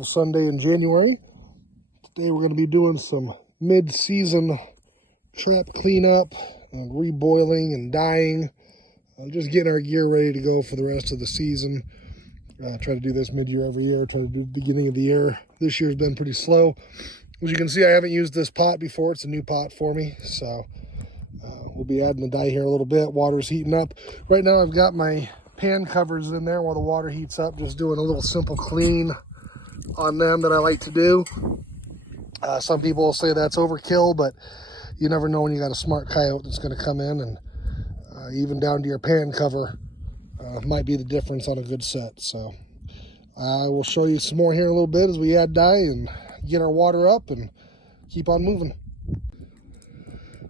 beautiful Sunday in January. Today we're going to be doing some mid-season trap cleanup and reboiling and dyeing. Just getting our gear ready to go for the rest of the season. Try to do this mid-year every year, try to do the beginning of the year. This year's been pretty slow. As you can see, I haven't used this pot before. It's a new pot for me, so we'll be adding the dye here a little bit. Water's heating up. Right now I've got my pan covers in there while the water heats up, just doing a little simple clean on them that I like to do. Some people will say that's overkill, but you never know when you got a smart coyote that's going to come in, and even down to your pan cover might be the difference on a good set. So I will show you some more here in a little bit as we add dye and get our water up and keep on moving.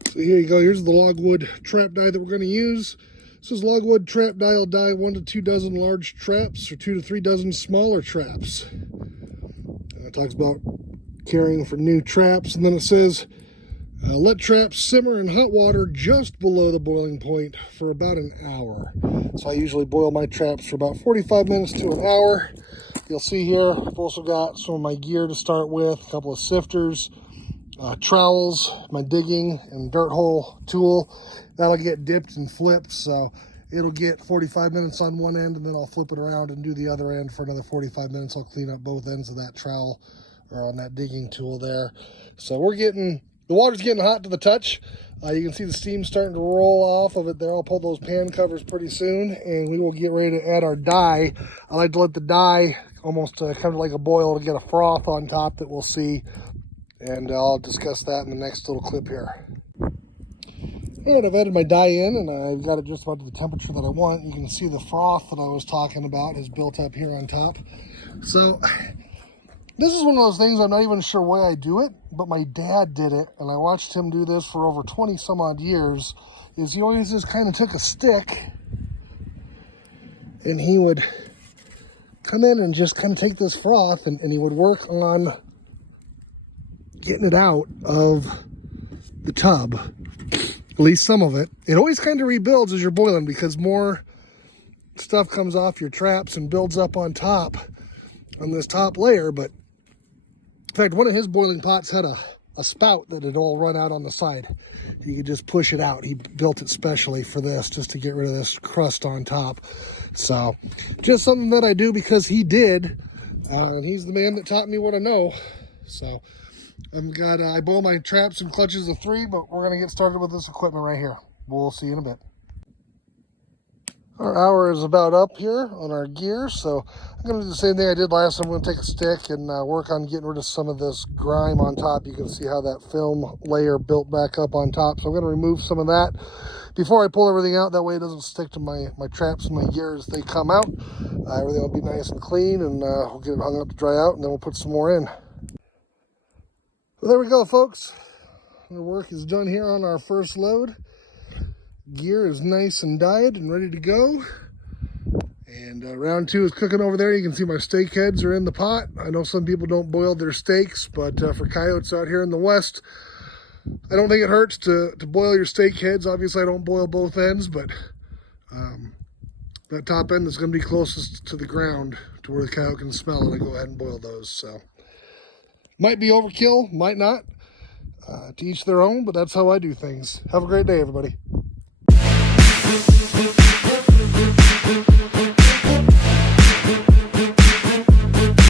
So here you go. Here's the Logwood trap dye that we're going to use. This is Logwood trap dye. Will dye 1 to 2 dozen large traps or 2 to 3 dozen smaller traps. It talks about caring for new traps, and then it says let traps simmer in hot water just below the boiling point for about an hour. So I usually boil my traps for about 45 minutes to an hour. You'll see here I've also got some of my gear to start with, a couple of sifters, trowels, my digging and dirt hole tool. That'll get dipped and flipped, so it'll get 45 minutes on one end, and then I'll flip it around and do the other end for another 45 minutes. I'll clean up both ends of that trowel or on that digging tool there. So the water's getting hot to the touch. You can see the steam starting to roll off of it there. I'll pull those pan covers pretty soon, and we will get ready to add our dye. I like to let the dye almost kind of like a boil to get a froth on top that we'll see, and I'll discuss that in the next little clip here. And I've added my dye in, and I've got it just about to the temperature that I want. You can see the froth that I was talking about has built up here on top. So this is one of those things I'm not even sure why I do it, but my dad did it, and I watched him do this for over 20 some odd years. Is he always just kind of took a stick and he would come in and just kind of take this froth and he would work on getting it out of the tub, at least some of it. It always kind of rebuilds as you're boiling because more stuff comes off your traps and builds up on top on this top layer. But in fact, one of his boiling pots had a spout that had all run out on the side. You could just push it out. He built it specially for this, just to get rid of this crust on top. So just something that I do because he did, and he's the man that taught me what I know. So I boil my traps in clutches of 3, but we're going to get started with this equipment right here. We'll see you in a bit. Our hour is about up here on our gear, so I'm going to do the same thing I did last time. I'm going to take a stick and work on getting rid of some of this grime on top. You can see how that film layer built back up on top. So I'm going to remove some of that before I pull everything out. That way it doesn't stick to my traps and my gear as they come out. Everything will be nice and clean, and we'll get it hung up to dry out, and then we'll put some more in. Well, there we go, folks. The work is done here on our first load. Gear is nice and dyed and ready to go. And round 2 is cooking over there. You can see my steak heads are in the pot. I know some people don't boil their steaks, but for coyotes out here in the West, I don't think it hurts to boil your steak heads. Obviously, I don't boil both ends, but that top end is going to be closest to the ground to where the coyote can smell it. I go ahead and boil those. So might be overkill, might not. To each their own, but that's how I do things. Have a great day, everybody.